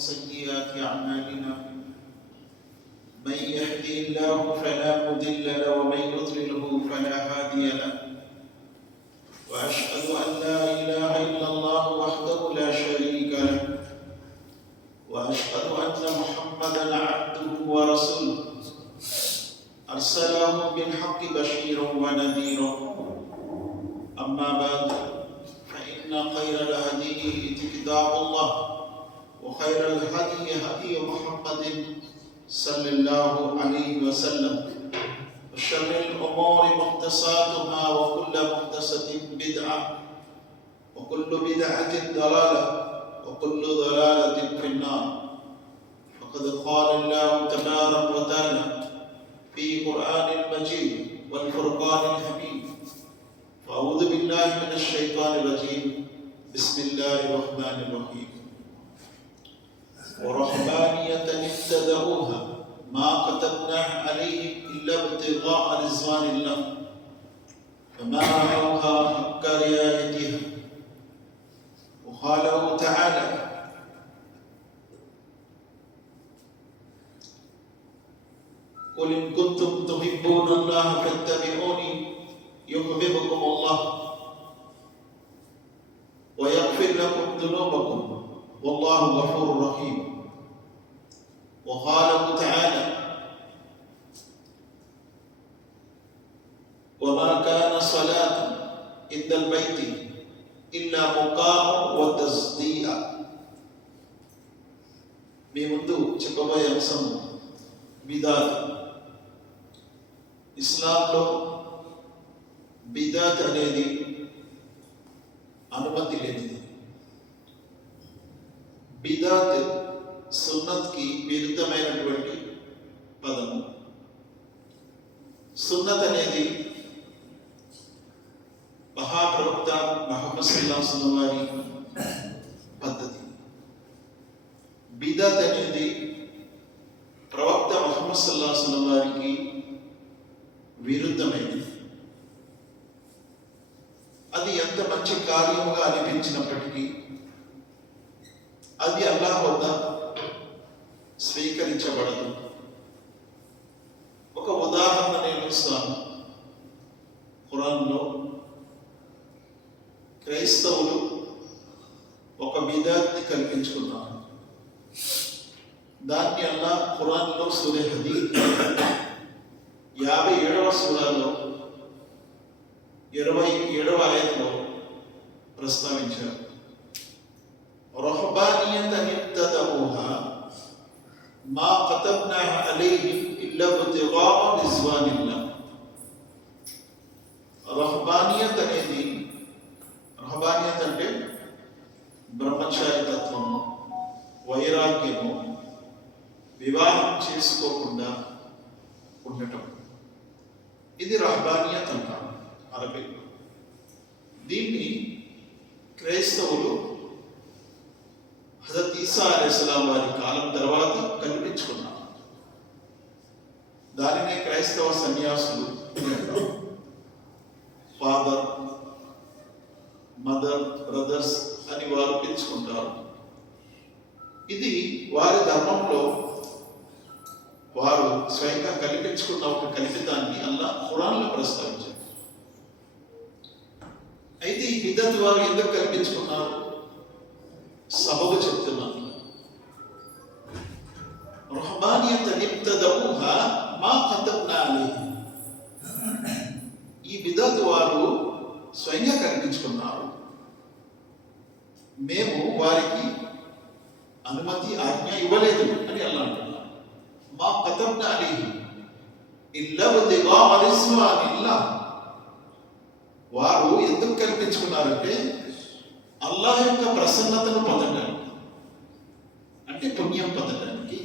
سيئات أعمالنا من يهده الله فلا مضل له ومن يضلله فلا هادي له وأشهد أن لا إله إلا الله وحده لا شريك له وأشهد أن محمدا عبده ورسوله أرسله بالحق بشيرا ونذيرا أما بعد فإن خير الهدي كتاب الله وخير الهدي هدي محمد صلى الله عليه وسلم وشر الأمور محدثاتها وكل محدثة بدعة وكل بدعة ضلالة وكل ضلالة في النار. فقد قال الله تبارك وتعالى في قرآن المجيد والفرقان الحميد. فأعوذ بالله من الشيطان الرجيم. بسم الله الرحمن الرحيم. ورهبانية ابتدعوها ما كتبناها عليهم إلا ابتغاء رضوان الله فما رعوها حق رعايتها. وقال تعالى: قل إن كنتم تحبون الله فاتبعوني يحببكم الله ويغفر لكم ذنوبكم والله غفور رحيم. وقال تعالى: وما كان صلاة عند البيت إلا مقام وتصديع. మీ ముందు చెప్పబోయే అంశం బిదాత్. ఇస్లాంలో బిదాత్ అనేది అనుమతి లేనిది. బిదాత్ సున్నత్కి విరుద్ధమైనటువంటి పదము. సున్నత్ అనేది మహాప్రవక్త ముహమ్మద్ సల్లల్లాహు అలైహి వసల్లం వారి పద్ధతి. బిదాత్ అనేది ప్రవక్త ముహమ్మద్ సల్లల్లాహు అలైహి వసల్లం వారికి విరుద్ధమైనది. అది ఎంత మంచి కార్యముగా అనిపించినప్పటికీ అది అల్లాహ్ వద్ద స్వీకరించబడదు. ఒక ఉదాహరణ నేను ఇస్తాను. ఖురాన్లో క్రైస్తవులు ఒక బిదాత్ని కల్పించుకున్నారు. దాన్ని అల్లాహ్ ఖురాన్లో సూరా హదీద్ 57వ సూరాలో 27వ ఆయతలో ప్రస్తావించారు. రహబానియత ఇబ్తదఊహా మా కతబ్నాహా అలైహిం ఇల్లా ఇబ్తిగాఅ రిజ్వానిల్లాహ్. రహబానియత్ అనేది, రహబానియత్ అంటే బ్రహ్మచారి తత్వము, వైరాగ్యము, వివాహం చేసుకోకుండా ఉండటం. ఇది రహబానియత్ అంటారు అరబీలో. దీన్ని క్రైస్తవులు హజరత్ ఈసా అలైహిస్సలాం వారి కాలం తర్వాత కల్పించుకున్నారు. దానినే క్రైస్తవ సన్యాసులు ఫాదర్, మదర్, బ్రదర్స్ అని వారు పిలుచుకుంటారు. ఇది వారి ధర్మంలో వారు స్వయంగా కల్పించుకున్న ఒక కల్పితాన్ని అల్లాహ్ ఖురాన్లో ప్రస్తావించారు. అయితే ఈ బిదత్ వారు ఎందుకు కల్పించుకున్నారు? సబబు చెప్తున్నాను. రహబానియత ఇబ్తదఊహా మా కతబ్నా అలైహిం. ఈ బిదత్ వారు స్వయంగా కల్పించుకున్నారు. మేము వారికి అనుమతి, ఆజ్ఞ ఇవ్వలేదు అని అల్లాహ్ అంటున్నారు. మా కతబ్నా అలైహిం ఇల్లా ఇబ్తిగాఅ రిజ్వానిల్లాహ్. వారు ఎందుకు కల్పించుకున్నారంటే అల్లాహ్ యొక్క ప్రసన్నతను పొందడానికి, అంటే పుణ్యం పొందడానికి,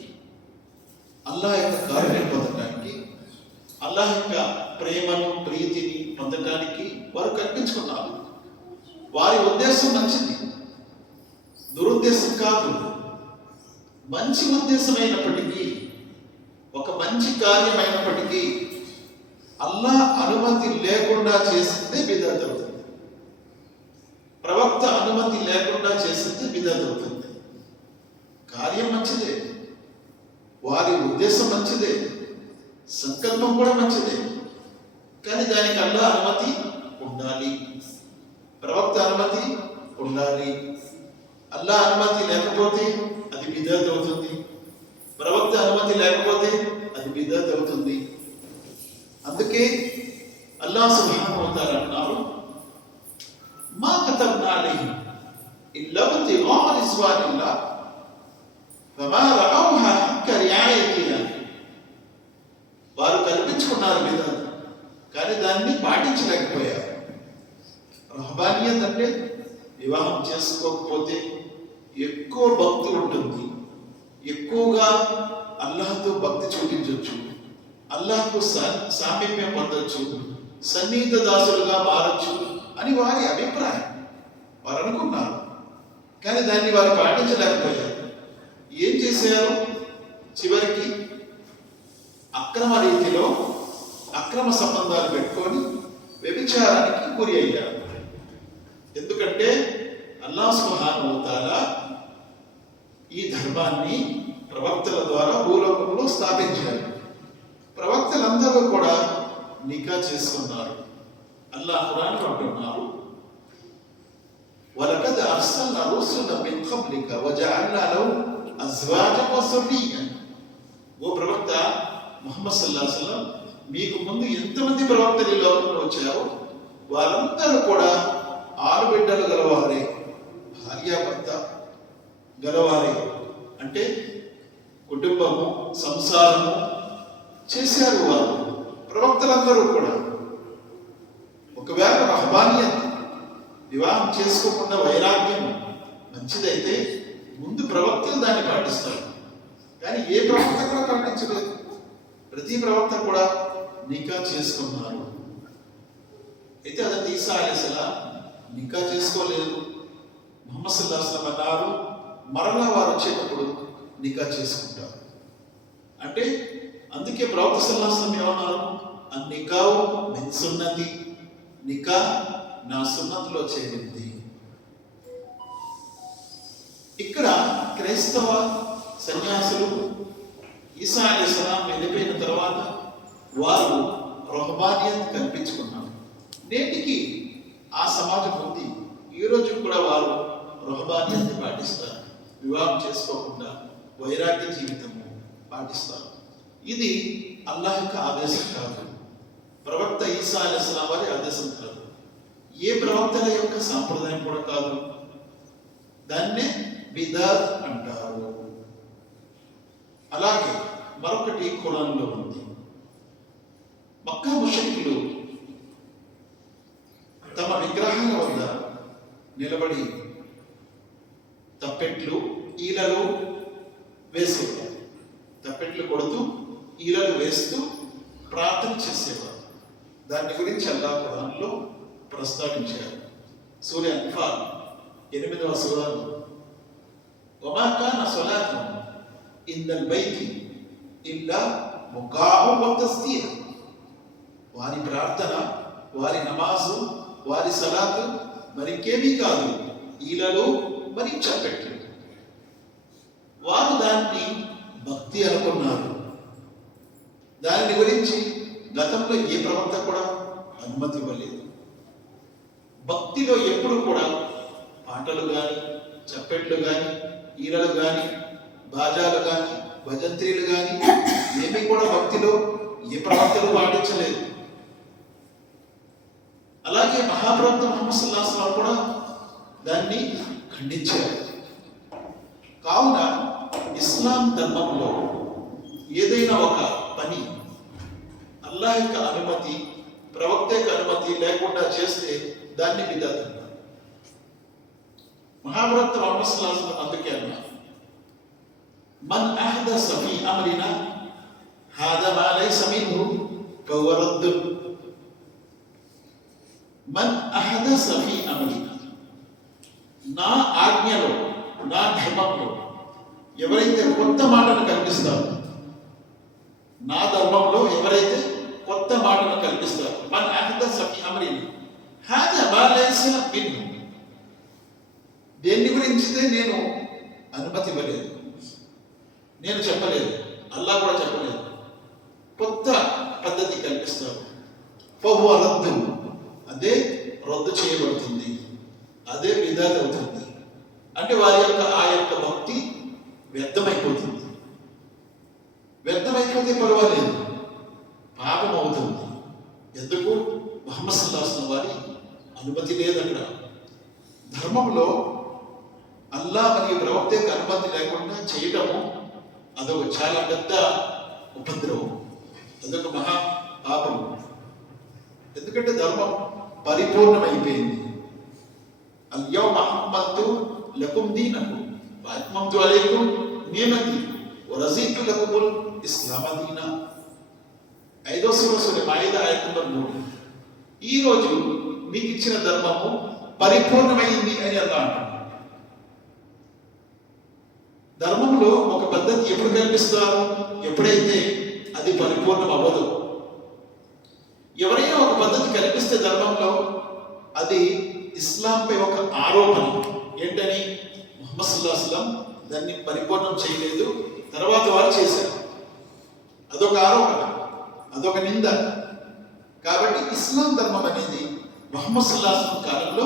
అల్లాహ్ యొక్క కారుణ్యం పొందడానికి, అల్లాహ్ యొక్క ప్రేమను, ప్రీతిని పొందడానికి వారు కల్పించుకున్నారు. వారి ఉద్దేశం మంచిది, దురుద్దేశం కాదు. మంచి ఉద్దేశం అయినప్పటికీ, ఒక మంచి కార్యమైనప్పటికీ అల్లాహ్ అనుమతి లేకుండా చేసిందే బిదఅత్ అవుతుంది. ప్రవక్త అనుమతి లేకుండా చేసిందే బిదఅత్ అవుతుంది. కార్యం మంచిదే, వారి ఉద్దేశం మంచిదే, సంకల్పం కూడా మంచిదే. కానీ దానికి అల్లాహ్ అనుమతి ఉండాలి, ప్రవక్త అనుమతి ఉండాలి. అల్లాహ్ అనుమతి లేకపోతే అది బిదअत అవుతుంది, ప్రవక్త అనుమతి లేకపోతే అది బిదअत అవుతుంది. అందుకే అల్లాహ్ సుబ్హానహు వ తఆలా అన్నారు, మా కతబ్నా అలైహిం ఇల్లా ఇబ్తిగా రిజ్వానిల్లాహ్ ఫమా రఅవుహా హక్క రియాయతిహా. వారు కల్పించుకున్నారు బిదअत, కానీ దాన్ని పాటించలేకపోయారు. రహబానియత్ అంటే వివాహం చేసుకోకపోతే ఎక్కువ భక్తి ఉంటుంది, ఎక్కువగా అల్లాహ్తో భక్తి చూపించవచ్చు, అల్లాహ్కు సామీప్యం పొందొచ్చు, సన్నిహిత దాసులుగా మారచ్చు అని వారి అభిప్రాయం. వారు అనుకున్నారు, కానీ దాన్ని వారు పాటించలేకపోయారు. ఏం చేశారు? చివరికి అక్రమ రీతిలో అక్రమ సంబంధాలు పెట్టుకొని వ్యభిచారానికి గురి అయ్యారు. ఎందుకంటే అల్లాహ్ సుబ్హానహు వ తఆలా ఈ ధర్మాన్ని ప్రవక్తల ద్వారా భూలోకంలో స్థాపించారు. ప్రవక్తలందరూ కూడా నికా చేసుకున్నారు. అల్లాహ్ ఖురాన్లో అంటున్నారు, వలకద్ అర్సల్నా రుసులన్ మిన్ ఖబ్లిక వజఅల్నా లహుం అజ్వాజన్ వ సుర్రియన్. ఓ ప్రవక్త ముహమ్మద్ సల్లల్లాహు అలైహి వసల్లం, మీకు ముందు ఎంతమంది ప్రవక్తలు ఈ లోకంలో వచ్చారో వారందరూ కూడా ఆడబిడ్డలు గలవారే, భార్యాభర్త గలవారే. అంటే కుటుంబము, సంసారము చేశారు వారు ప్రవక్తలందరూ కూడా. ఒకవేళ రహబానియత్, వివాహం చేసుకోకుండా వైరాగ్యం మంచిదైతే ముందు ప్రవక్తలు దాన్ని పాటిస్తారు. కానీ ఏ ప్రవక్త కూడా పాటించలేదు. ప్రతి ప్రవక్త కూడా నికా చేసుకున్నారు. అయితే అదంతా ఈసా అలైహిస్సలాం నికా చేసుకోలేదు. ముహమ్మద్ సల్లల్లాహు అలైహి వసల్లం అన్నారు, మరలా వారు వచ్చేటప్పుడు నికా చేసుకుంటారు. అంటే అందుకే ప్రవక్త సల్లల్లాహు అలైహి వసల్లం ఏమన్నారు? అన్నికావు మిన్ సున్నతి, నికా నా సున్నతిలో చేరింది. ఇక్కడ క్రైస్తవ సన్యాసులు ఈసా అలైహిస్సలాం వెళ్ళిపోయిన తర్వాత వారు రహబానియత్ కల్పించుకున్నారు. నేటికి ఆ సమాజం ఉంది. ఈ రోజు కూడా వారు రహబానియత్ పాటిస్తారు, వివాహం చేసుకోకుండా వైరాగ్య జీవితము పాటిస్తారు. ఇది అల్లాహ్ యొక్క ఆదేశం కాదు, ప్రవక్త ఈసా అలైహిస్సలాం వారి ఆదేశం కాదు, ఏ ప్రవక్తల యొక్క సాంప్రదాయం కూడా కాదు. దాన్నే బిదअत అంటారు. అలాగే మరొకటి ఖురాన్లో ఉంది. మక్కా ముష్రికులు తమ విగ్రహాల వద్ద నిలబడి తప్పెట్లు, ఈలలు వేసేవారు. తప్పెట్లు కొడుతూ ఈలలు వేస్తూ ప్రార్థన చేసేవారు. దాని గురించి అల్లాహ్ ఖురాన్లో ప్రస్తావించారు. సూర అన్ఫాల్ 8వ సూరాలో, వమా కాన సలాతుహుం ఇందల్ బైతి ఇల్లా ముకాఉ వ తస్దీర్. వారి ప్రార్థన, వారి నమాజు, వారి సలాతు మరింకేమీ కాదు, ఈలలో మరి చప్పట్లు. వారు దాన్ని భక్తి అనుకున్నారు. దాని గురించి గతంలో ఏ ప్రవక్త కూడా అనుమతి ఇవ్వలేదు. భక్తిలో ఎప్పుడు కూడా పాటలు కానీ, చప్పెట్లు కానీ, ఈలలు కానీ, బాజాలు కానీ, భజంత్రీలు కానీ ఏమీ కూడా భక్తిలో ఏ ప్రవక్తలు పాటించలేదు. అలాగే మహాప్రవక్త ముహమ్మద్ సల్లల్లాహు అలైహి వసల్లం కూడా దాన్ని ఖండించారు. కావున ఇస్లాం ధర్మంలో ఏదైనా ఒక పని అల్లాహ్ యొక్క అనుమతి, ప్రవక్త యొక్క అనుమతి లేకుండా చేస్తే దాన్ని బిదअत అంటారు. మహాప్రవక్త ముహమ్మద్ సల్లల్లాహు అలైహి వసల్లం అందుకే అన్నారు, మన్ అహదస ఫీ అమ్రినా హాదా మా లైస మిన్హు ఫహువ రద్దు. మన్ అహదస ఫీ అమ్రినా, నా ఆజ్ఞలో, నా ధర్మంలో ఎవరైతే కొత్త మాటను కల్పిస్తారో, నా ధర్మంలో ఎవరైతే కొత్త మాటను కల్పిస్తారో, మన్ అహదస ఫీ అమ్రినా హాదా మా లైస మిన్హు, దేన్ని గురించి నేను అనుమతి ఇవ్వలేదు, నేను చెప్పలేదు, అల్లా కూడా చెప్పలేదు. కొత్త పద్ధతి కల్పిస్తారు. ఫహువ రద్దు, అదే రద్దు చేయబడుతుంది, అదే బిదాత్ అవుతుంది. అంటే వారి యొక్క ఆ యొక్క భక్తి వ్యర్థమైపోతుంది. వ్యర్థమైపోతే పర్వాలేదు, పాపం అవుతుంది. ఎందుకు? ముహమ్మద్ సల్లల్లాహు అలైహి వసల్లం వారి అనుమతి లేదు అక్కడ. ధర్మంలో అల్లా మరియు ప్రవక్త యొక్క అనుమతి లేకుండా చేయటము అదొక చాలా పెద్ద ఉపద్రవం, అదొక మహా పాపం. ఎందుకంటే ధర్మం పరిపూర్ణమైపోయింది. అల్యౌమ అక్మల్తు లకుం దీనకుం వ అత్మమ్తు అలైకుం నిఅమతి వ రజీతు లకుముల్ ఇస్లామ దీనా. 5వ సూర మాయిదా ఆయత్ నంబర్ 3. ఈ రోజు మీకు ఇచ్చిన ధర్మము పరిపూర్ణమైంది అని అల్లా అంటాడు. ధర్మంలో ఒక పద్ధతి ఎప్పుడు కల్పిస్తారు? ఎప్పుడైతే అది పరిపూర్ణం అవ్వదు. ఎవరైనా ఒక పద్ధతి కల్పిస్తే ధర్మంలో అది ఇస్లాంపై ఒక ఆరోపణ. ఏంటని? ముహమ్మద్ సల్లల్లాహు అలైహి వసల్లం దాన్ని పరిపూర్ణం చేయలేదు, తర్వాత వారు చేశారు. అదొక ఆరోపణ, అదొక నింద. కాబట్టి ఇస్లాం ధర్మం అనేది ముహమ్మద్ సల్లల్లాహు అలైహి వసల్లం కాలంలో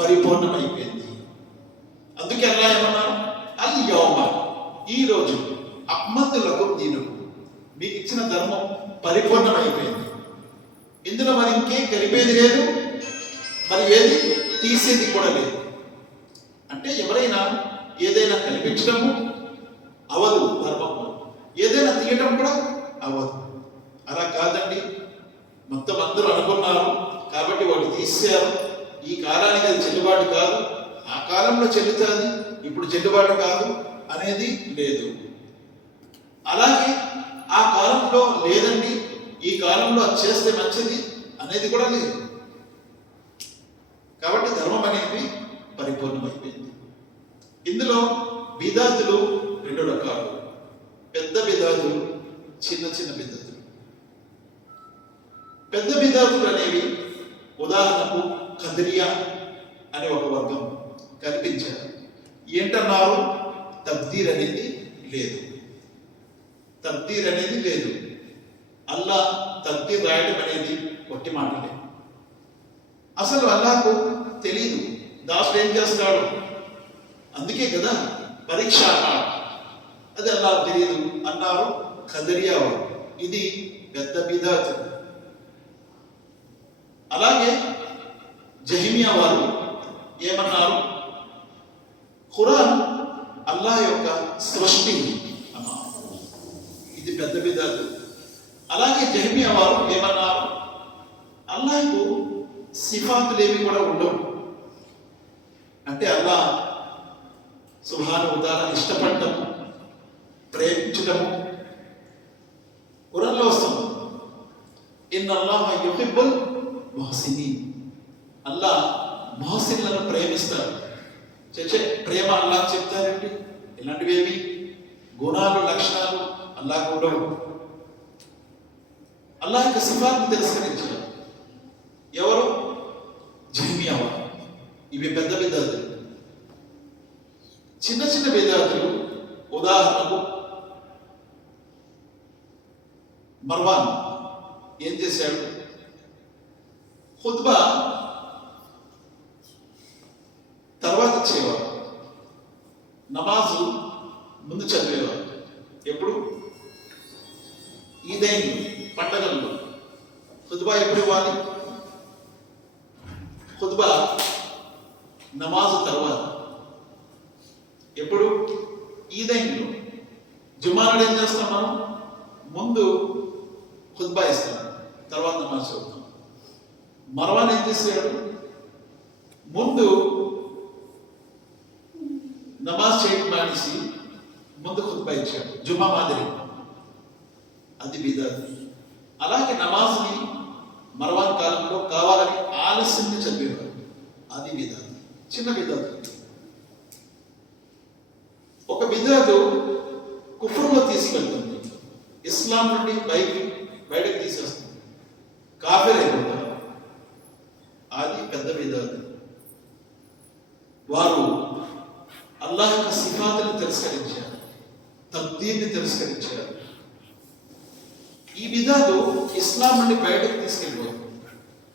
పరిపూర్ణమైపోయింది. అందుకే అల్లా ఏమన్నారు? అల్ యౌమ, ఈ రోజు, అక్మల్తు లకుం దీనకుం, మీకు ఇచ్చిన ధర్మం పరిపూర్ణమైపోయింది. ఇందులో మరి ఇంకేం కలిపేది లేదు, మరి ఏది తీసేది కూడా లేదు. అంటే ఎవరైనా ఏదైనా కల్పించడము అవదు ధర్మంలో, ఏదైనా తీయటం కూడా అవదు. అలా కాదండి, మొత్తం అందరూ అనుకున్నారు కాబట్టి వాడు తీసేశారు, ఈ కాలానికి అది చెల్లుబాటు కాదు, ఆ కాలంలో చెల్లుతుంది, ఇప్పుడు చెల్లుబాటు కాదు అనేది లేదు. అలాగే ఆ కాలంలో లేదండి, ఈ కాలంలో అది చేస్తే మంచిది అనేది కూడా లేదు. కాబట్టి ధర్మం అనేది పరిపూర్ణమైపోయింది. ఇందులో బిదాతులు 2 రకాలు, పెద్ద బిదాతులు, చిన్న చిన్న బిదాతులు. పెద్ద బిదాతులు అనేవి ఉదాహరణకు ఖదరియా అనే ఒక వర్గం కల్పించారు. ఏంటన్నారు? తబ్దీర్ అనేది లేదు, తబ్దీర్ అనేది లేదు. అల్లా తబ్దీర్ రాయడం అనేది ఒట్టి మాటలే. అసలు అల్లాకు తెలీదు దాసుడు ఏం చేస్తాడు, అందుకే కదా పరీక్ష అన్నాడు, అది అల్లాకు తెలియదు అన్నారు ఖదరియా వారు. ఇది పెద్ద బిదాత్. అలాగే జహమియా వారు ఏమన్నారు? ఖురాన్ అల్లాహ్ యొక్క సృష్టి అన్నారు, ఇది పెద్ద బిదాత్. అలాగే జహమియా వారు ఏమన్నారు? అల్లాహ్కు సిఫాతులు ఏవి కూడా ఉండవు. అంటే అల్లాహ్ సుబ్హానహు వ తఆలా ఇష్టపడటము, ప్రేమించటము ఖురాన్లో వస్తుంది. ఇన్నల్లాహ యుహిబ్బుల్ ముహ్సినీన్, అల్లాహ్ ముహ్సిన్లను ప్రేమిస్తాడు. ప్రేమ అల్లాహ్ చెప్తారండి, ఇలాంటివేమి గుణాలు లక్షణాలు అల్లాహ్ ఉండవు. అల్లాహ్ యొక్క సిఫాత్ను తిరస్కరించారు ఎవరు? జహమియా వారు. ఇవి పెద్ద బిదాతులు. చిన్న చిన్న బిదాతులు ఉదాహరణకు మర్వాన్ ఏం చేశాడు? ఖుత్బా తర్వాత ఇచ్చేవాడు, నమాజు ముందు చదివేవాడు. ఎప్పుడు? ఈదైన్ పండగల్లో. ఖుత్బా ఎప్పుడు ఇవ్వాలి? ఖుత్బా నమాజు తర్వాత. ఎప్పుడు? ఈదైన్లో. జుమానాడు ఏం చేస్తాం మనం? ముందు ఖుత్బా ఇస్తాం, తర్వాత నమాజ్ చదువుతాం. మర్వాన్ ఏం చేశాడు? ముందు నమాజ్ చేయడం మానేసి ముందు ఖుత్బా ఇచ్చాడు, జుమా మాదిరి. అది బిదాత్. అలాగే నమాజ్ని మర్వాన్ కాలంలో కావాలని ఆలస్యంగా చదివేవారు, అది బిదాత్. చిన్న బిదాత్. ఒక బిదాతు కుఫ్రులో తీసుకెళ్తుంది, ఇస్లాం నుండి బయటకు తీసేస్తుంది, కాఫిర్ అయిపోతారు. అది పెద్ద బిదాత్. వారు అల్లాహ్ యొక్క సిఫాతులను తిరస్కరించారు, దీన్ని తిరస్కరించారు. ఈ బిదాలు ఇస్లాం నుండి బయటకు తీసుకెళ్ళిపోతారు,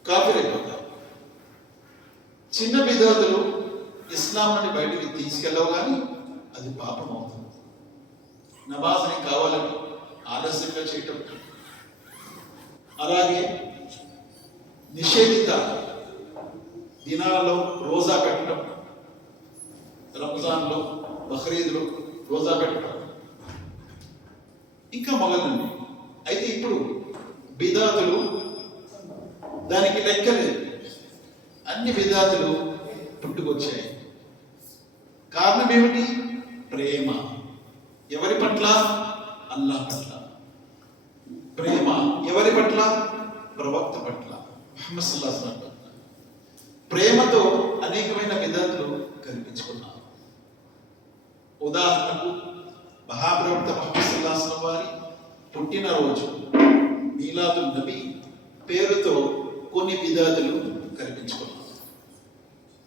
కాఫీరైపోతారు. చిన్న బిదాదులు ఇస్లాం నుండి బయటకి తీసుకెళ్ళవు, కానీ అది పాపం అవుతుంది. నమాజ్ని కావాలని ఆలస్యంగా చేయటం, అలాగే నిషేధిత దినాలలో రోజా పెట్టడం, రంజాన్లో బక్రీద్లో రోజా పెట్టడం, ఇంకా మొదలండి. అయితే ఇప్పుడు బిదాతులు దానికి లెక్కలేదు, అన్ని బిదాతులు పుట్టుకొచ్చాయి. కారణం ఏమిటి? ప్రేమ. ఎవరి పట్ల? అల్లాహ్ పట్ల. ప్రేమ ఎవరి పట్ల? ప్రవక్త పట్ల, ముహమ్మద్ సల్లల్లాహు అలైహి వసల్లం పట్ల. ప్రేమతో అనేకమైన బిదాతులు కల్పించుకున్నారు. ఉదాహరణకు మహాప్రవక్త ముహమ్మద్ సల్లల్లాహు అలైహి వసల్లం వారి పుట్టినరోజు మీలాదున్ నబీ పేరుతో కొన్ని బిదాతులు కల్పించుకున్నారు.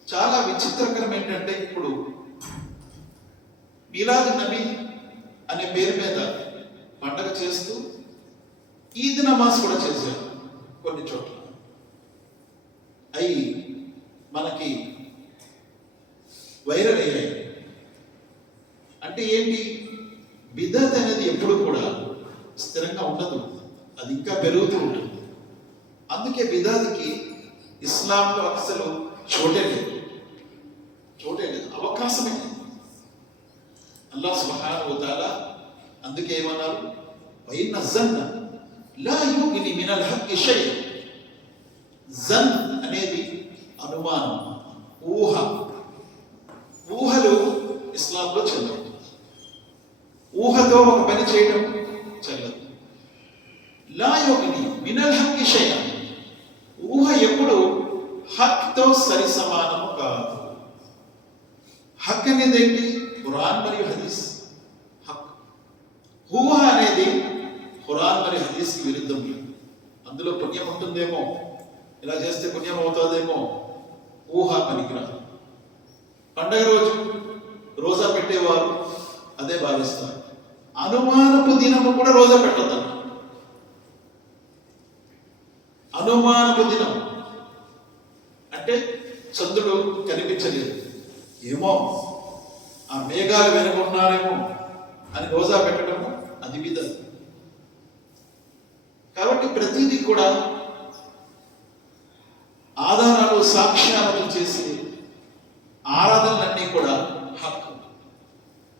చాలా విచిత్రకరం ఏంటంటే, ఇప్పుడు మీలాదున్ నబీ అనే పేరు మీద పండగ చేస్తూ ఈద్ నమాజ్ కూడా చేశారు కొన్ని చోట్ల. అవి మనకి వైరల్ అయ్యాయి. అంటే ఏంటి? బిదత్ అనేది ఎప్పుడు కూడా స్థిరంగా ఉండదు, అది ఇంకా పెరుగుతూ ఉంటుంది. అందుకే బిదత్కి ఇస్లాంలో అసలు చోటే లేదు, అవకాశమే లేదు. అల్లాహ్ సుబ్హానహు వ తఆలా అందుకే ఏమన్నారు? వఇన్న జన్న లా యుగ్ని మినల్ హక్కి షై. జన్ అనేది అనుమానం, ఊహలు ఇస్లాంలో చెల్లవు. ఊహతో ఒక పని చేయడం చెల్లదు. లా యుగ్ని మినల్ హక్కి షై, ఊహ ఎప్పుడు హక్తో సరి సమానము కాదు. హక్ అనేది ఏంటి? ఖురాన్ మరియు హదీస్. హక్. ఊహ అనేది ఖురాన్ మరియు హదీస్కి విరుద్ధం. అందులో పుణ్యం ఉంటుందేమో, ఇలా చేస్తే పుణ్యం అవుతుందేమో, ఊహ పనికిరాదు. పండగ రోజు రోజా పెట్టేవారు అదే భావిస్తారు. అనుమానపు దినము కూడా రోజా పెట్టద్దు. అనుమానపు దినం అంటే చంద్రుడు కనిపించలేదు, ఏమో ఆ మేఘాలు వెనుకున్నారేమో అని రోజా పెట్టడం అది విధం. కాబట్టి ప్రతిదీ కూడా ఆధారాలు సాక్ష్యాలను చేసి ఆరాధనలన్నీ కూడా హక్కు.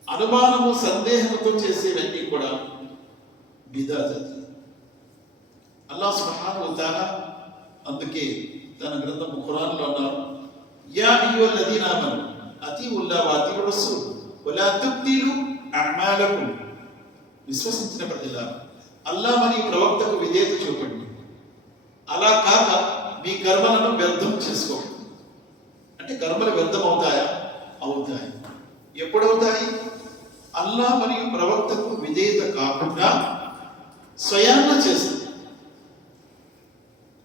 అనుమానము సందేహంతో చేసేవన్నీ కూడా బిదాత్. అల్లాహ్ సుబ్హానహు వ తఆలా అందుకే తన గ్రంథం ఖురాన్లో అన్నారు, యా అయ్యుహల్లదీన ఆమను అతీఉల్లాహ వ అతీఉర్ రసూల్ వలా తుబ్తిలు అమాలకుం. విశ్వసించిన ప్రజలారా, అల్లాహ్ మరియు ప్రవక్తకు విధేయత చూపండి, అలా కాక మీ కర్మలను వ్యర్థం చేసుకోండి. అంటే కర్మలు వ్యర్థం అవుతాయా? అవుతాయి. ఎప్పుడవుతాయి? అల్లాహ్ మరియు ప్రవక్తకు విధేయత కాకుండా స్వయాన్న చేస్తుంది.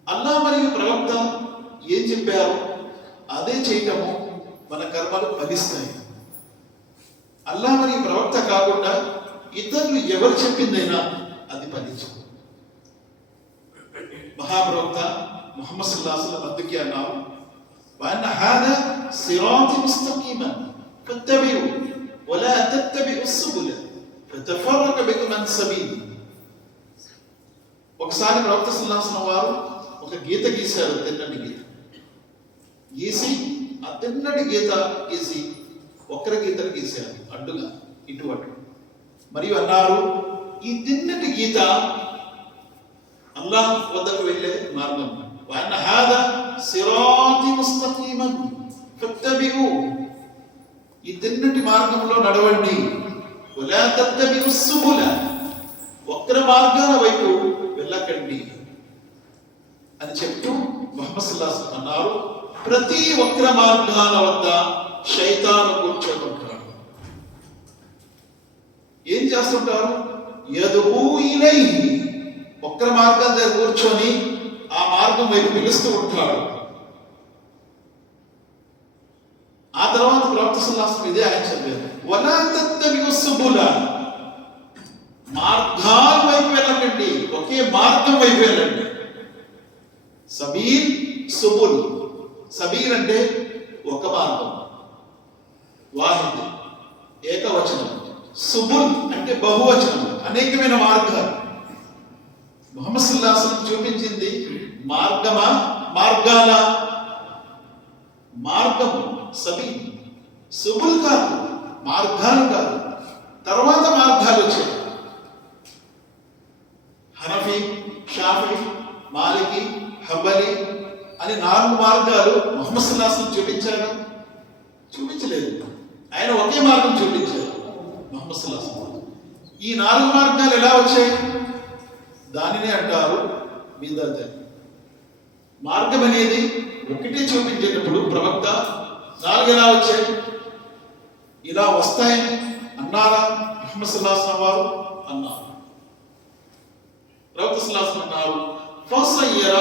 అల్లాహ్ మరియు ప్రవక్త ఏం చెప్పారో అదే చేయటము మన కర్మలు ఫలిస్తాయి. అల్లాహ్ మరియు ప్రవక్త కాకుండా ఇతరులు ఎవరు చెప్పిందైనా అది ఫలించదు. మహాప్రవక్త ముహమ్మద్ సల్లల్లాహు అలైహి వసల్లం అందుకే అన్నారు, వఅన్న హాదా సిరాతి ముస్తకీమన్ ఫత్తబిఉ వలా తత్తబిఉ సుబుల ఫతఫర్రక బికుమ్ అన్ సబీలి. ఒకసారి ప్రవక్త సల్లల్లాహు అలైహి వసల్లం వారు ఒక గీత గీశారు, తెల్లటి గీత గీసి, ఆ తెల్లటి గీత గీసి వక్ర గీతను గీశారు, అడ్డుగా ఇటువంటి. మరియు అన్నారు, ఈ తిన్నటి గీత అల్లాహ్ వద్దకు వెళ్ళే మార్గం. వఅన్న హాదా సిరాతి ముస్తకీమన్ ఫత్తబిఉ, ఈ తిన్నటి మార్గంలో నడవండి. వలా తత్తబిఉ సుబుల, వక్ర మార్గాల వైపు వెళ్ళకండి అని చెప్తూ ముహమ్మద్ సల్లల్లాహు అలైహి వసల్లం అన్నారు, ప్రతి వక్ర మార్గాల వద్ద శైతాను కూర్చోకుంటాడు. ఏం చేస్తుంటారు? యదుఊ ఇలైహి, వక్ర మార్గం దగ్గర కూర్చొని ఆ మార్గం వైపు పిలుస్తూ ఉంటాడు. ఆ తర్వాత ప్రవక్త సల్లల్లాహు అలైహి వసల్లం ఇదే ఆయన చెప్పారు, వలా తత్తబిఉ సుబుల, మార్గం వైపు వెళ్ళండి. సబీల్, సుబుల్. సబీల్ అంటే ఒక మార్గం, వాహిద్, ఏకవచనం. సుబుల్ అంటే బహువచనం, అనేకమైన మార్గాలు. ముహమ్మద్ సల్లల్లాహు అలైహి వసల్లం చూపించింది మార్గమా, మార్గాల? మార్గము సబీల్, సుబుల్ కాదు, మార్గాలు కాదు. తర్వాత మార్గాలు వచ్చాయి. హనఫీ, షాఫీ, మాలికి, హంబలి అని 4 మార్గాలు ముహమ్మద్ సల్లల్లాహు అలైహి వసల్లం చూపించారు? చూపించలేదు. ఆయన ఒకే మార్గం చూపించారు, ముహమ్మద్ సల్లల్లాహు అలైహి వసల్లం. ఈ 4 మార్గాలు ఎలా వచ్చాయి? దానినే అంటారు బిదత్. మార్గం అనేది ఒకటే చూపించేటప్పుడు ప్రవక్త 4 ఎలా వచ్చాయి? ఇలా వస్తాయని అన్నారా ముహమ్మద్ సల్లల్లాహు అలైహి వసల్లం వారు? అన్నారు. ప్రవక్త సల్లల్లాహు అలైహి వసల్లం అన్నారు, ఫసయ్యర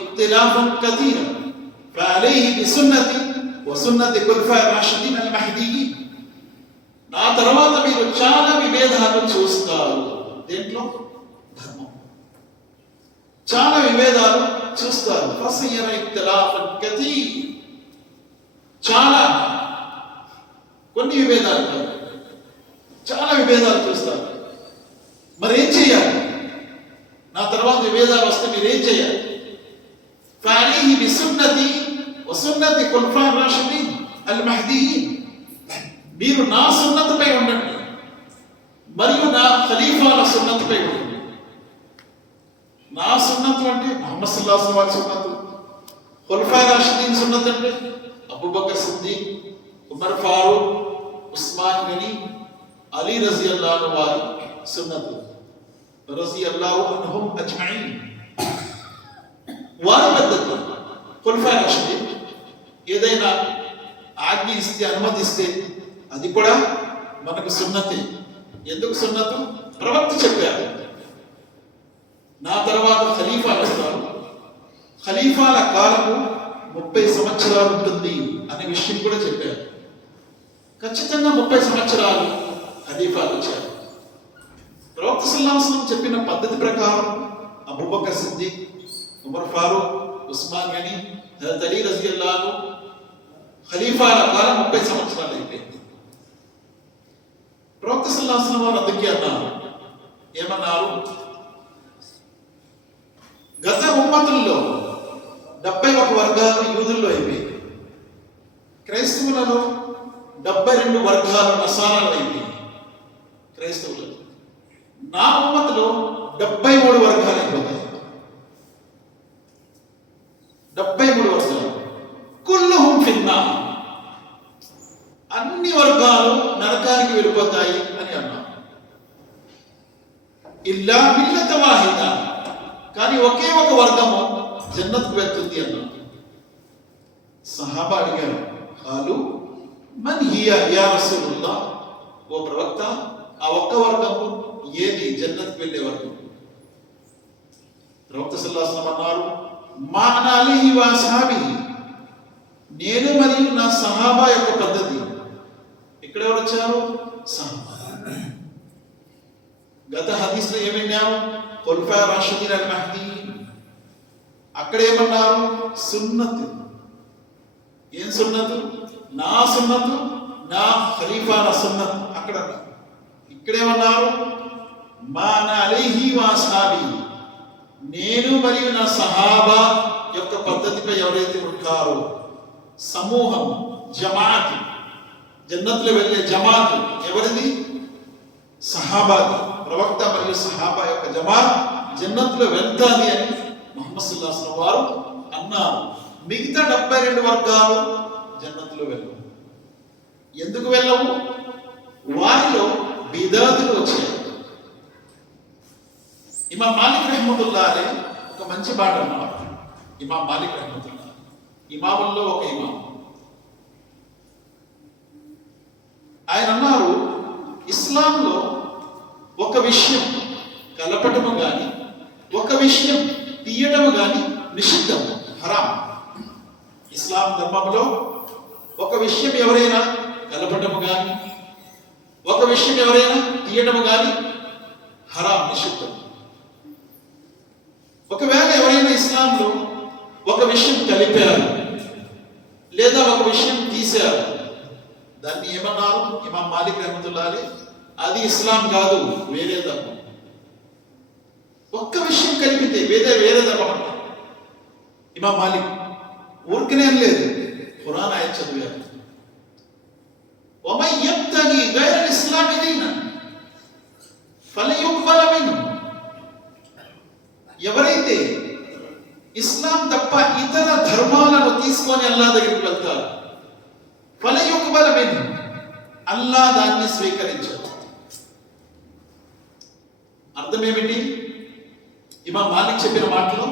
ఇఖ్తిలాఫన్ కతీరన్ ఫఅలైహి బిసున్నతి వసున్నతి ఖులఫా'i రాషిదీన్ అల్ మహ్దీయీన్. నా తర్వాత మీరు చాలా విభేదాలు చూస్తారు. దేంట్లో? ధర్మం. చాలా విభేదాలు చూస్తారు. ఫసయ్యర ఇఖ్తిలాఫన్ కతీర్, చాలా, కొన్ని విభేదాలు కాదు, చాలా విభేదాలు చూస్తారు. మరి ఏం చేయాలి? నా తర్వాత విభేదాలు వస్తే మీరు ఏం చేయాలి? ఫఅలైహి బిసున్నతి వసున్నతి ఖులఫా'i రాషిదీన్ అల్ మహ్దీయీన్. మీరు నా సున్నతిపై ఉండండి మరియు నా ఖలీఫాల సున్నతిపై ఉండండి. నా సున్నతు అంటే ముహమ్మద్ సల్లల్లాహు అలైహి వసల్లం సున్నతు. ఖులఫా'i రాషిదీన్ సున్నతు అంటే అబూబకర్ సిద్దిక్, ఉమర్ ఫారూక్, ఉస్మాన్ గని, అలీ రజియల్లాహు అన్హు వారి సున్నతు. రజియల్లాహు అన్హుం అజ్మఈన్. వారి పద్ధతి. ఖులఫా'i రాషిదీన్ ఏదైనా ఆజ్ఞ ఇస్తే, అనుమతిస్తే అది కూడా మనకు సున్నతే. ఎందుకు సున్నతు? ప్రవక్త చెప్పారు, నా తర్వాత ఖలీఫాలు వస్తారు, ఖలీఫాల కాలము 30 సంవత్సరాలు ఉంటుంది అనే విషయం కూడా చెప్పారు. ఖచ్చితంగా 30 సంవత్సరాలు ఖలీఫాలు వచ్చారు. ప్రవక్త సల్లల్లాహు అలైహి వసల్లం చెప్పిన పద్ధతి ప్రకారం అబూబకర్ సిద్దిక్, ఉమర్ ఫారూక్, ఉస్మాన్ గని, హజరత్ అలీ రజియల్లాహు అన్హు ఖలీఫాల కాలం 30 సంవత్సరాలు అయిపోయింది. ప్రవక్త సల్లల్లాహు అలైహి వసల్లం వారు అందుకే అన్నారు, ఏమన్నారు? గత ఉమ్మతుల్లో 71 వర్గాలు యూదుల్లో అయిపోయింది. క్రైస్తవులలో 72 వర్గాలు నసారాలు అయిపోయింది. క్రైస్తవులు నా ఉమ్మతులో 73 వర్గాలు అయిపోతాయి. 73 వర్గాలు. కుల్లుహుం ఫిన్నార్. అన్ని వర్గాలు నరకానికి వెళ్ళిపోతాయి అని అన్నారు. ఇల్లా మిల్లత వాహిద, కానీ ఒకే ఒక వర్గము జన్నత్కు వెళ్తుంది అన్నారు. సహాబా అడిగారు, ఖాలు మన్ హియ యా రసూలుల్లాహ్, ఓ ప్రవక్త ఆ ఒక్క వర్గము ఏది జన్నత్కు వెళ్ళే వర్గం? ప్రవక్త సల్లల్లాహు అలైహి వసల్లం అన్నారు, మా అనా అలైహి వ అస్హాబిహి, నేను మరియు నా సహాబా యొక్క పద్ధతి. ఇక్కడ ఎవరు వచ్చారు? సహాబా. గత హదీస్లో ఏమి విన్నాము? ఖులఫా'i రాషిదీన్ అల్ మహ్దీయీన్. అక్కడ ఏమన్నారు? సున్నతు. ఏం సున్నతు? నా సున్నతు, నా ఖలీఫాల సున్నతు అక్కడ అన్నారు. ఇక్కడేమన్నారు? మా అనా అలైహి వ అస్హాబిహి, నేను మరియు నా సహాబా యొక్క పద్ధతిపై ఎవరైతే ఉంటారో, సమూహం, జమాత్, జన్నత్లో వెళ్ళే జమాత్ ఎవరిది? సహాబాది. ప్రవక్త మరియు సహాబా యొక్క జమాత్ జన్నత్లో వెళ్తాది అని ముహమ్మద్ సల్లల్లాహు అలైహి వసల్లం వారు అన్నారు. మిగతా 72 వర్గాలు జన్నత్లో వెళ్ళవు. ఎందుకు వెళ్ళవు? వారిలో బిదాతులు వచ్చాయి. ఇమాం మాలిక్ రహ్మతుల్లాహి అలైహి ఒక మంచి మాట అన్నారు. ఇమాం మాలిక్ రహ్మతుల్లాహి, ఇమాముల్లో ఒక ఇమాం, ఆయన అన్నారు, ఇస్లాంలో ఒక విషయం కలపటము కానీ ఒక విషయం తీయటము కానీ నిషిద్ధం, హరాం. ఇస్లాం ధర్మంలో ఒక విషయం ఎవరైనా కలపటము కానీ ఒక విషయం ఎవరైనా తీయటము కానీ హరాం, నిషిద్ధం. ఒకవేళ ఎవరైనా ఇస్లాంలో ఒక విషయం కలిపారు లేదా ఒక విషయం తీశారు, దాన్ని ఏమన్నారు ఇమాం మాలిక్ రహ్మతుల్లాహి, అది ఇస్లాం కాదు, వేరే ధర్మం. ఒక్క విషయం కలిపితే వేరే ధర్మం అంటారు ఇమాం మాలిక్. ఊరికనేం లేదు, ఖురాన్ ఆయత చదివారు. వమన్ యబ్తగి గైర ఇస్లామి దీనన్ ఫలన్ యుక్బల మిన్హు. ఎవరైతే ఇస్లాం తప్ప ఇతర ధర్మాలను తీసుకొని అల్లాహ్ దగ్గరికి వెళ్తారు, ఫలన్ యుక్బల మిన్హు, అల్లాహ్ దాన్ని స్వీకరించరు. అర్థం ఏమిటి? ఇమాం మాలిక్ చెప్పిన మాటలో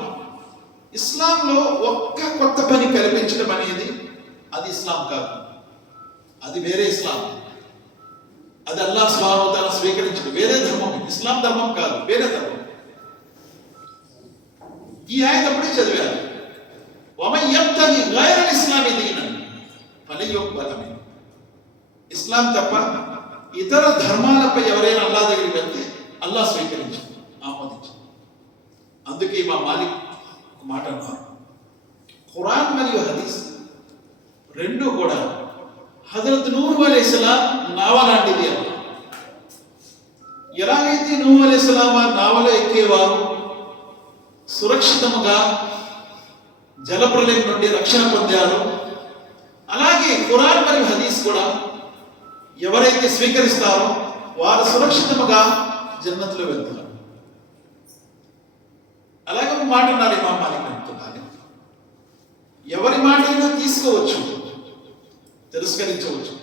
ఇస్లాంలో ఒక్క కొత్త పని కల్పించడం అనేది అది ఇస్లాం కాదు, అది వేరే ఇస్లాం. అది అల్లాహ్ సుబ్హానహు వ తఆలా స్వీకరించడు, వేరే ధర్మం. ఇస్లాం ధర్మం కాదు, వేరే ధర్మం. ఈ ఆయత అప్పుడే చదివారు. వమన్ యబ్తగి గైర ఇస్లామి దీనన్ ఫలన్ యుక్బల మిన్హు. ఇస్లాం తప్ప ఇతర ధర్మాలపై ఎవరైనా అల్లాహ్ దగ్గరికి వెళ్తే అల్లాహ్ స్వీకరించడు, ఆమోదించడు. అందుకే మా మాలిక్ ఒక మాట అన్నారు, ఖురాన్ మరియు హదీస్ రెండు కూడా హజరత్ నూహ్ అలైహిస్సలాం నావ లాంటిది అన్నారు. ఎలాగైతే నూహ్ అలైహిస్సలాం ఆ నావలో ఎక్కేవారు సురక్షితముగా జలప్రలయం నుండి రక్షణ పొందారు, అలాగే ఖురాన్ మరియు హదీస్ కూడా ఎవరైతే స్వీకరిస్తారో వారు సురక్షితముగా జన్నతులో వెళ్తారు. అలాగే ఒక మాట అన్నారు ఇమాం మాలిక్ అంటున్నారు, ఎవరి మాట అయినా తీసుకోవచ్చు, తిరస్కరించవచ్చు.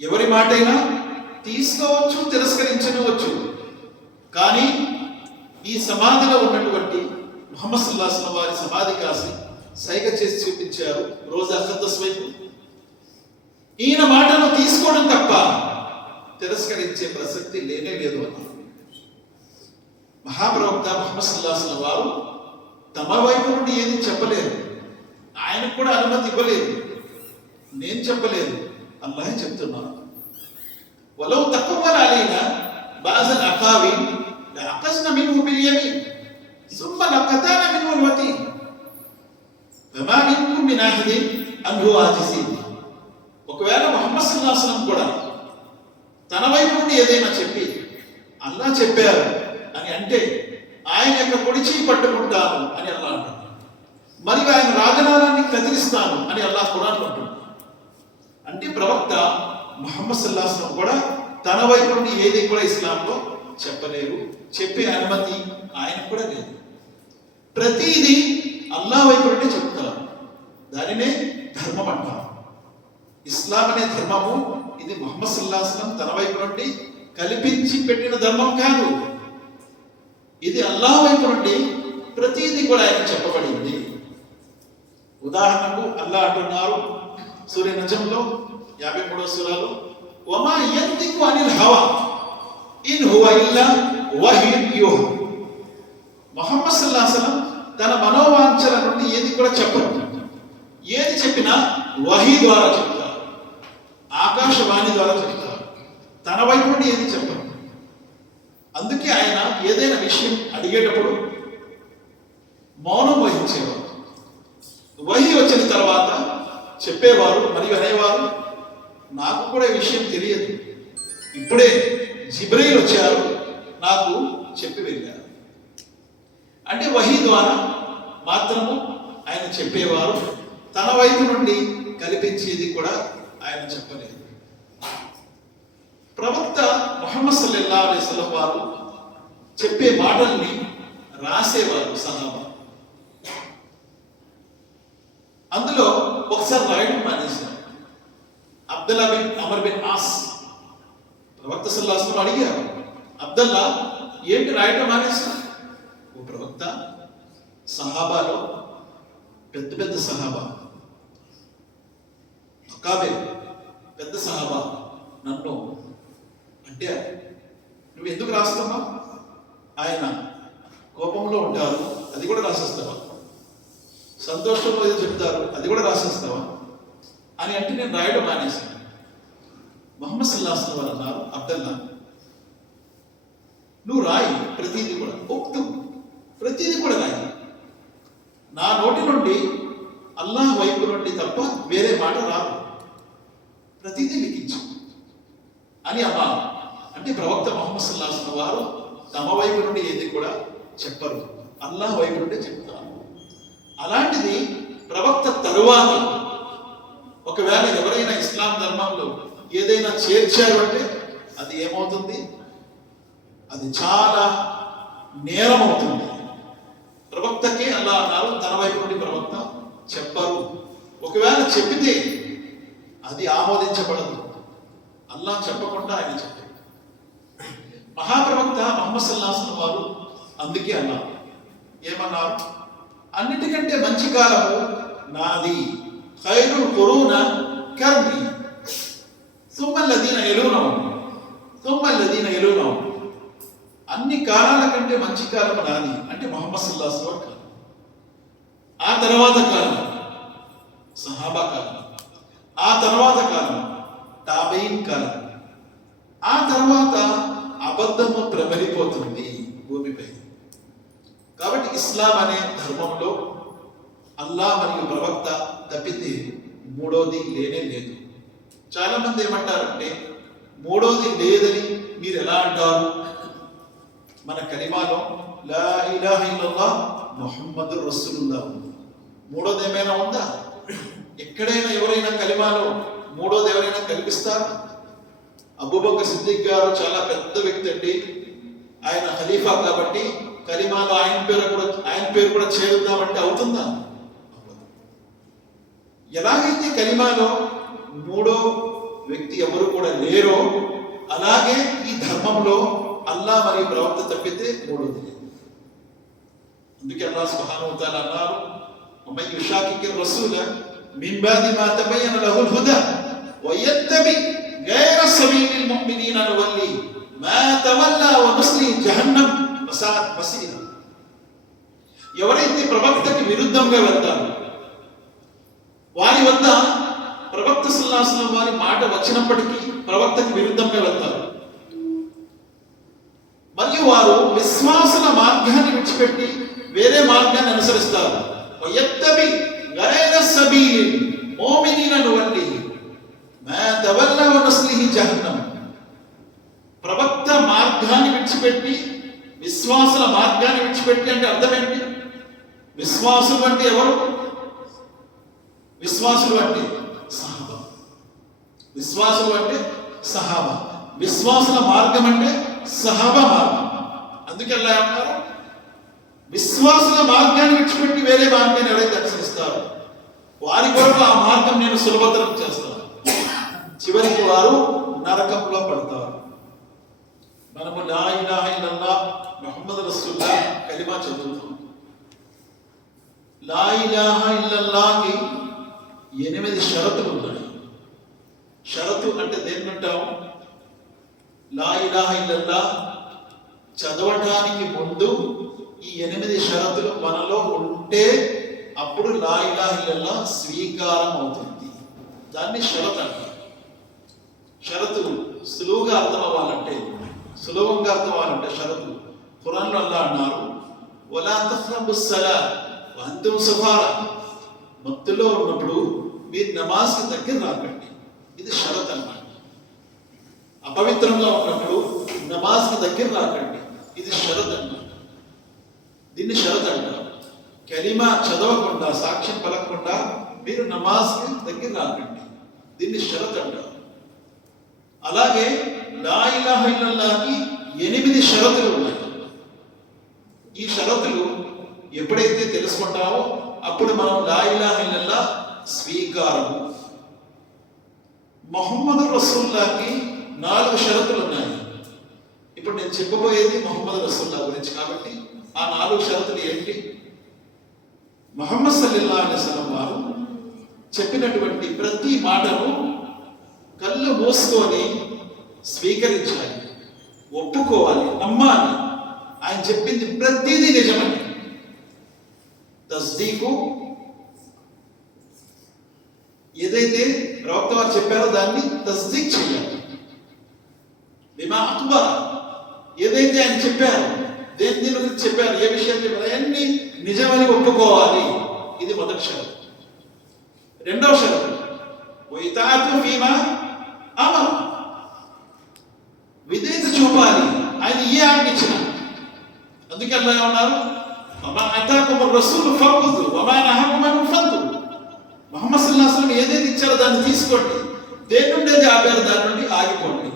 ఎవరి మాట అయినా తీసుకోవచ్చు, తిరస్కరించవచ్చు. కానీ ఈ సమాధిలో ఉన్నటువంటి ముహమ్మద్ సల్లల్లాహు అలైహి వసల్లం వారి సమాధి కాసి సైగ చేసి చూపించారు రోజా ఖద్దస్ వైపు. ఈయన మాటను తీసుకోవడం తప్ప తిరస్కరించే ప్రసక్తి లేనే లేదు అని మహాప్రవక్త ముహమ్మద్ సల్లల్లాహు అలైహి వసల్లం వారు తమ వైపు నుండి ఏది చెప్పలేదు, ఆయనకు కూడా అనుమతి ఇవ్వలేదు, నేను చెప్పలేదు, అల్లాహే చెప్తున్నాను. వలౌ తఖవ్వల అలైనా బాజల్ అకావిన్ లఅఖజ్నా మిన్హు బిల్ యమీన్ సుమ్మ లఖతానా మిన్హు అల్ వతీన్ ఫమా మిన్కుమ్ మిన్ అహదిన్ అన్హు ఆజిజీన్. ఒకవేళ ముహమ్మద్ సల్లల్లాహు అలైహి వసల్లం కూడా తన వైపు నుండి ఏదైనా చెప్పి అల్లాహ్ చెప్పారు అని అంటే ఆయన యొక్క కుడి చేయి పట్టుకుంటాను అని అల్లాహ్ అంటున్నాడు, మరియు ఆయన రాజనాలాన్ని కదిలిస్తాను అని అల్లాహ్ ఖురాన్లో అంటున్నాడు. అంటే ప్రవక్త ముహమ్మద్ సల్లల్లాహు అలైహి వసల్లం కూడా తన వైపు నుండి ఏది కూడా ఇస్లాంలో చెప్పలేరు, చెప్పే అనుమతి ఆయన కూడా లేదు. ప్రతిదీ అల్లాహ్ వైపు నుండి చెప్తారు, దానినే ధర్మం అంటారు. ఇస్లాం అనే ధర్మము ఇది ముహమ్మద్ సల్లల్లాహు అలైహి వసల్లం తన వైపు నుండి కల్పించి పెట్టిన ధర్మం కాదు, ఇది అల్లాహ్ వైపు నుండి ప్రతిదీ కూడా ఆయన చెప్పబడింది. ఉదాహరణకు అల్లాహ్ అంటున్నారు సూర నజంలో 53వ సూరాలో, వమా యంతికు అనిల్ హవా ఇన్ హువ ఇల్లా వహ్యున్ యూహా. ముహమ్మద్ సల్లల్లాహు అలైహి వసల్లం తన మనోవాంఛల నుండి ఏది కూడా చెప్పరు, ఏది చెప్పినా వహీ ద్వారా చెప్తారు, ఆకాశవాణి ద్వారా చెప్తారు, తన వైపు నుండి ఏది చెప్పరు. అందుకే ఆయన ఏదైనా విషయం అడిగేటప్పుడు మౌనం వహించేవారు. వహీ వచ్చిన తర్వాత చెప్పేవారు మరియు అనేవారు, నాకు కూడా ఈ విషయం తెలియదు, ఇప్పుడే జిబ్రీల్ వచ్చారు నాకు చెప్పి వెళ్ళారు. అంటే వహీ ద్వారా మాత్రము ఆయన చెప్పేవారు, తన వైపు నుండి కల్పించేది కూడా ఆయన చెప్పలేదు. ప్రవక్త ముహమ్మద్ సల్లల్లాహు అలైహి వసల్లం వారు చెప్పే మాటల్ని రాసేవారు సహాబా. అందులో ఒకసారి రాయడం మానేశారు. అబ్దుల్లా బిన్ అమర్ బిన్ ఆస్ ప్రవక్త సల్లల్లాహు అలైహి వసల్లం అడిగారు, అబ్దుల్లా ఏంటి రాయటం మానేశారు? ఓ ప్రవక్త, సహాబాలో పెద్ద పెద్ద సహాబా, అకాబే పెద్ద సహాబా నన్ను అంటే నువ్వు ఎందుకు రాస్తున్నావు? ఆయన కోపంలో ఉంటారు, అది కూడా రాసేస్తావా? సంతోషంలో ఏదో చెప్తారు, అది కూడా రాసేస్తావా అని అంటే నేను రాయడం మానేశాను. ముహమ్మద్ సల్లల్లాహు అలైహి వసల్లం అన్నారు, అబ్దుల్లా నువ్వు రాయి, ప్రతిదీ కూడా ఉక్తు ప్రతిదీ కూడా రాయి. నా నోటి నుండి అల్లాహ్ వైపు నుండి తప్ప వేరే మాట రాదు, ప్రతిదీ లిఖించు అని అన్నారు. అంటే ప్రవక్త ముహమ్మద్ సల్లల్లాహు అలైహి వసల్లం వారు తమ వైపు నుండి ఏది కూడా చెప్పరు, అల్లాహ్ వైపు నుండి చెప్తారు. అలాంటిది ప్రవక్త తరువాత ఒకవేళ ఎవరైనా ఇస్లాం ధర్మంలో ఏదైనా చేర్చారు అంటే అది ఏమవుతుంది? అది చాలా నేరం అవుతుంది. ప్రవక్తకే అల్లా అన్నారు, తన వైపు నుండి ప్రవక్త చెప్పరు. ఒకవేళ చెప్పితే అది ఆమోదించబడదు, అల్లా చెప్పకుండా ఆయన చెప్పారు. మహాప్రవక్త ముహమ్మద్ సల్లల్లాహు అలైహి వసల్లం వారు అందుకే అన్నారు, ఏమన్నారు? అన్నిటికంటే మంచి కాలము నాది, ఖైరుల్ ఖురూన కర్నీ సుమ్మల్ లదీన యలూనహుం సుమ్మల్ లదీన యలూనహుం. అన్ని కాలాల కంటే మంచి కాలం నాది అంటే ముహమ్మద్ సల్లల్లాహు అలైహి వసల్లం కాలం. ఆ తర్వాత కాలం సహాబా కాలం, ఆ తర్వాత కాలం తాబీన్ కాలం, ఆ తర్వాత అబద్ధము ప్రబలిపోతుంది భూమిపై. కాబట్టి ఇస్లాం అనే ధర్మంలో అల్లా మరియు ప్రవక్త తప్పితే మూడోది లేనే లేదు. చాలా మంది ఏమంటారంటే మూడోది లేదని మీరు ఎలా అంటారు? మన కలిమాలో లా ఇలాహ ఇల్లల్లాహ్ ముహమ్మదుర్ రసూలుల్లాహ్ ఉంది. మూడోది ఏమైనా ఉందా? ఎక్కడైనా ఎవరైనా కలిమాలో మూడోది ఎవరైనా కల్పిస్తారు? అబూబకర్ సిద్దిక్ గారు చాలా పెద్ద వ్యక్తి అండి, ఆయన ఖలీఫా కాబట్టి కలిమాలో ఆయన పేరు కూడా చేరుద్దామంటే అవుతుందా? ఎలాగైతే కలిమాలో మూడో వ్యక్తి ఎవరు కూడా లేరో అలాగే ఈ ధర్మంలో అల్లా మరియు ప్రవక్త తప్పితే మూడోది లేదు. అందుకే అల్లాహ్ సుబ్హానహు వ తఆలా అన్నారు, వమన్ యుషాకికిర్ రసూల మిన్ బాది మా తబయ్యన లహుల్ హుదా వయత్తబి గైర సబీలిల్ ముమినీన నువల్లి మా తవల్లా వ నుస్లి జహన్నమ్ వసాత్ మసీరా. ఎవరైతే ప్రవక్తకి విరుద్ధంగా వెళ్తారో వారి వద్ద ప్రవక్త సల్లల్లాహు అలైహి వసల్లం వారి మాట వచ్చినప్పటికీ ప్రవక్తకి విరుద్ధంగా వెళ్తారు. మరియు వారు విశ్వాసుల మార్గాన్ని విడిచిపెట్టి వేరే మార్గాన్ని అనుసరిస్తారు. వయత్తబి గైర సబీలిల్ ముమినీన నువల్లి మా తవల్లా వ నుస్లిహి జహన్నమ్. ప్రవక్త మార్గాన్ని విడిచిపెట్టి విశ్వాసుల మార్గాన్ని విడిచిపెట్టి అంటే అర్థం ఏంటి? విశ్వాసులు అంటే ఎవరు? విశ్వాసులు అంటే సహాబా. విశ్వాసులు అంటే సహాబా. విశ్వాసుల మార్గం అంటే సహాబా మార్గం. అందుకే అల్లా అంటారు, విశ్వాసుల మార్గాన్ని విడిచిపెట్టి వేరే మార్గాన్ని ఎవరైతే అనుసరిస్తారో వారి కొరకు ఆ మార్గం నేను సులభతరం చేస్తాను, చివరికి వారు నరకంలో పడతారు. మనము లా ఇలాహ ఇల్లల్లాహ్ ముహమ్మద్ రసూలుల్లాహ్ కలిమా చదువుతాం. లా ఇలాహ ఇల్లల్లాహ్కి 8 షరతులు ఉన్నాయి. షరతు అంటే దేన్ని అంటాం? లా ఇలాహ ఇల్లల్లాహ్ చదవటానికి ముందు ఈ 8 షరతులు మనలో ఉంటే అప్పుడు లా ఇలాహ ఇల్లల్లాహ్ స్వీకారం అవుతుంది. దాన్ని షరత్ అంటారు. షరతులు సులువుగా అర్థం అవ్వాలంటే షరతు. ఖురాన్లో అల్లాహ్ అన్నారు, వలా తఖ్రబుస్ సలాత్ వ అంతుం సుకారా. మత్తులో ఉన్నప్పుడు మీరు నమాజ్కి దగ్గర రాకండి. ఇది షరత్ అన్నమాట. అపవిత్రంగా ఉన్నప్పుడు నమాజ్కి దగ్గర రాకండి. ఇది షరత్ అన్నమాట. దీన్ని షరత్ అంటారు. కలిమా చదవకుండా సాక్ష్యం పలకకుండా మీరు నమాజ్కి దగ్గర రాకండి. దీన్ని షరత్ అంటారు. అలాగే లా ఇలాహ ఇల్లల్లాహ్కి 8 షరతులు ఉన్నాయి. ఈ షరతులు ఎప్పుడైతే తెలుసుకుంటామో అప్పుడు మనం లా ఇలాహ ఇల్లల్లాహ్ స్వీకారము. ముహమ్మద్ రసూలుల్లాహ్కి 4 షరతులు ఉన్నాయి. ఇప్పుడు నేను చెప్పబోయేది ముహమ్మద్ రసూలుల్లాహ్ గురించి కాబట్టి ఆ 4 షరతులు ఏంటి? ముహమ్మద్ సల్లల్లాహు అలైహి వసల్లం వారు చెప్పినటువంటి ప్రతి మాటను కళ్ళు మూసుకొని స్వీకరించాలి, ఒప్పుకోవాలి, నమ్మాలి. ఆయన చెప్పింది ప్రతిదీ నిజమని. తస్దీకు, ఏదైతే ప్రవక్త వారు చెప్పారో దాన్ని తస్దీక్ చేయాలి. బిమా అఖ్బర, ఏదైతే ఆయన చెప్పారో దేని గురించి చెప్పారు, ఏ విషయాలు చెప్పారు, అన్ని నిజమని ఒప్పుకోవాలి. ఇది మొదటి షరతు. రెండవ షరతు వైతాతు ఫీమా అమర్, విధేయత చూపాలి ఆయన ఏ ఆజ్ఞ ఇచ్చిన. అందుకే అల్లా ఏమన్నారు, వమా అతాకుముర్ రసూలు ఫఖుదు వమా నహకుమ్ అన్హు ఫంతు. ముహమ్మద్ సల్లల్లాహు అలైహి వసల్లం ఏదైతే ఇచ్చారో దాన్ని తీసుకోండి, దేని నుండి అయితే ఆపారు దాని నుండి ఆగిపోండి.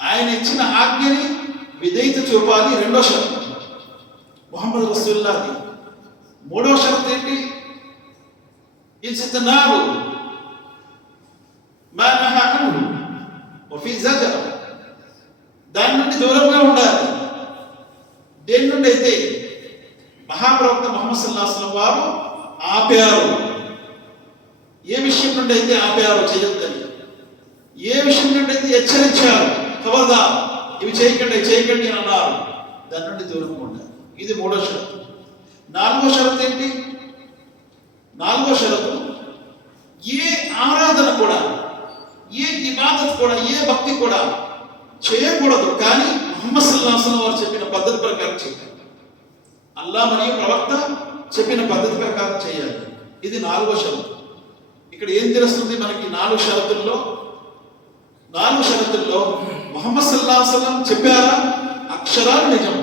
ఆయన ఇచ్చిన ఆజ్ఞని విధేయత చూపాలి. రెండో షరతు ముహమ్మద్ రసూలుల్లాహి. మూడో షరతు ఏంటి, ఇజ్తినాబు మా నహా అన్హు వఫీ జజర్, దాని నుండి దూరంగా ఉండాలి. దేని నుండి అయితే మహాప్రవక్త ముహమ్మద్ సల్లల్లాహు అలైహి వసల్లం వారు ఆపారు, ఏ విషయం నుండి అయితే ఆపారో చేయొద్దని, ఏ విషయం నుండి అయితే హెచ్చరించారు, ఖబర్దా ఇవి చేయకండి చేయకండి అని అన్నారు, దాని నుండి దూరంగా ఉండాలి. ఇది మూడో షరతు. నాలుగో షరతు ఏంటి, నాలుగో షరతు ఏ ఆరాధన కూడా, ఏ ఇబాదత్ కూడా, ఏ భక్తి కూడా చేయకూడదు, కానీ ముహమ్మద్ సల్లల్లాహు అలైహి వసల్లం వారు చెప్పిన పద్ధతి ప్రకారం చేయాలి. అల్లా మరియు ప్రవక్త చెప్పిన పద్ధతి ప్రకారం చేయాలి. ఇది నాలుగో షరతు. ఇక్కడ ఏం తెలుస్తుంది మనకి, నాలుగు షరతుల్లో ముహమ్మద్ సల్లల్లాహు అలైహి వసల్లం చెప్పారా, అక్షరాలు నిజం.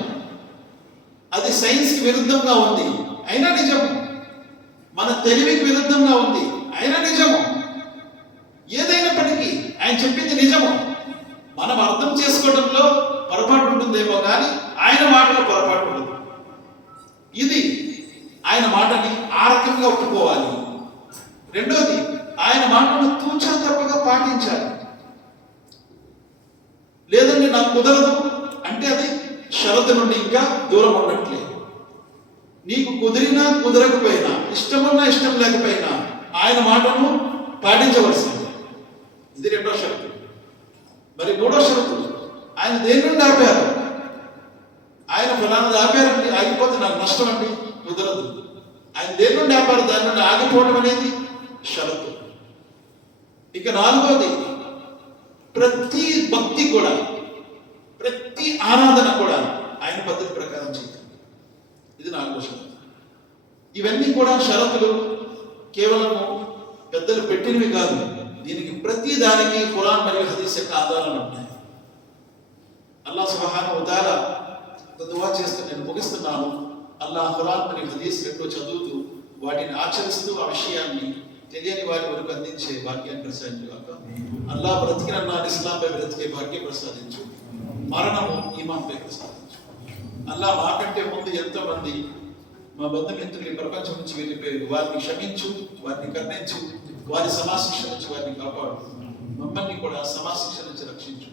అది సైన్స్ కి విరుద్ధంగా ఉంది అయినా నిజము, మన తెలివికి విరుద్ధంగా ఉంది అయినా నిజము. ఏదైనప్పటికీ ఆయన చెప్పింది నిజము. మనం అర్థం చేసుకోవడంలో పొరపాటు ఉంటుందేమో కానీ ఆయన మాటలో పొరపాటు ఉండదు. ఇది ఆయన మాటని ఆ రకంగా ఒప్పుకోవాలి. రెండోది, ఆయన మాటను తూచా తప్పగా పాటించాలి. లేదంటే నాకు కుదరదు అంటే అది షరతు నుండి ఇంకా దూరం ఉన్నట్లే. నీకు కుదిరినా కుదరకపోయినా, ఇష్టమున్నా ఇష్టం లేకపోయినా ఆయన మాటను పాటించవలసింది. ఇది రెండో షరతు. మరి మూడో షరతు, ఆయన దేని నుండి ఆపారు, ఆయన ఫలానాది ఆపారండి ఆగిపోతే నాకు నష్టం అండి, కుదరదు. ఆయన దేని నుండి ఆపారు, దాని నుండి ఆగిపోవడం అనేది షరతు. ఇక నాలుగోది, ప్రతి భక్తి కూడా, ప్రతి ఆరాధన కూడా ఆయన పద్ధతి ప్రకారం చేయాలి. ఇది నాలుగో షరతు. ఇవన్నీ కూడా షరతులు కేవలము పెద్దలు పెట్టినవి కాదు. దీనికి ప్రతి దానికి ఖురాన్ మరియు హదీస్ యొక్క ఆధారాలు ఉన్నాయి. అల్లాహ్ సుబ్హానహు వ తఆలా దుఆ చేస్తూ నేను ముగిస్తున్నాను. అల్లాహ్ ఖురాన్ మరియు హదీస్ రెండో చదువుతూ వాటిని ఆచరిస్తూ ఆ విషయాన్ని తెలియని వారి వరకు అందించే భాగ్యాన్ని ప్రసాదించుగాక. అల్లాహ్ బ్రతికిన నాడు ఇస్లాంపై బ్రతికే భాగ్యం ప్రసాదించు, మరణము ఈమాన్పై ప్రసాదించు. అల్లాహ్ మాకంటే ముందు ఎంతో మంది మా బంధుమిత్రులు ఈ ప్రపంచం నుంచి వెళ్ళిపోయారు. వారిని క్షమించు, వారిని కరుణించు, వారి సమాశిక్ష నుంచి వారిని కాపాడు. మమ్మల్ని కూడా సమాశిక్ష నుంచి రక్షించు.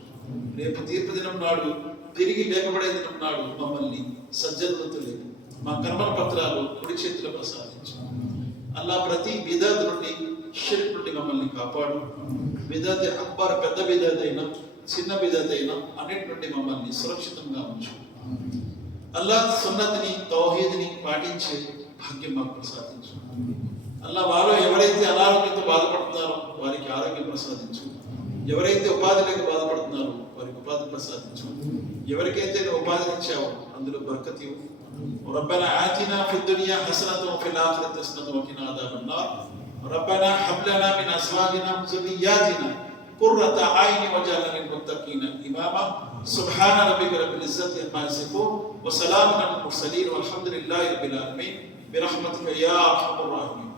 రేపు తీర్పు దినం నాడు, తిరిగి లేకబడే దినం నాడు మమ్మల్ని సజ్జనులతో లేపు. మా కర్మల పత్రాలు కుడి చేతిలో ప్రసాదించు. అల్లా ప్రతి బిదాత్ నుండి, షిర్క్ నుండి మమ్మల్ని కాపాడు. బిదాత్ అక్బర్, పెద్ద బిదాత్ అయినా చిన్న బిదాత్ అయినా అన్నిటి నుండి మమ్మల్ని సురక్షితంగా ఉంచు. అల్లా సున్నతిని, తౌహీద్ని పాటించే భాగ్యం మాకు ప్రసాదించు. అల్లా వారు ఎవరైతే అనారోగ్యంతో బాధపడుతున్నారో వారికి ఆరోగ్యం ప్రసాదించు. ఎవరైతే ఉపాధి లేక బాధపడుతున్నారో వారికి ఉపాధి ప్రసాదించు. ఎవరికైతే ఉపాధి ఇచ్చావో అందులో బర్కత్ ఇవ్వు. రబ్బనా ఆతినా ఫిద్ దునియా హసనతన్ వఫిల్ ఆఖిరతి హసనతన్ వఖినా అదాబన్నార్. రబ్బనా హబ్ లనా మిన్ అజ్వాజినా వజుర్రియ్యాతినా قرة عين وجعلنا للمتقين إماما. سبحان ربك رب العزة عما يصفون وسلام على المرسلين والحمد لله رب العالمين برحمتك يا أرحم الراحمين.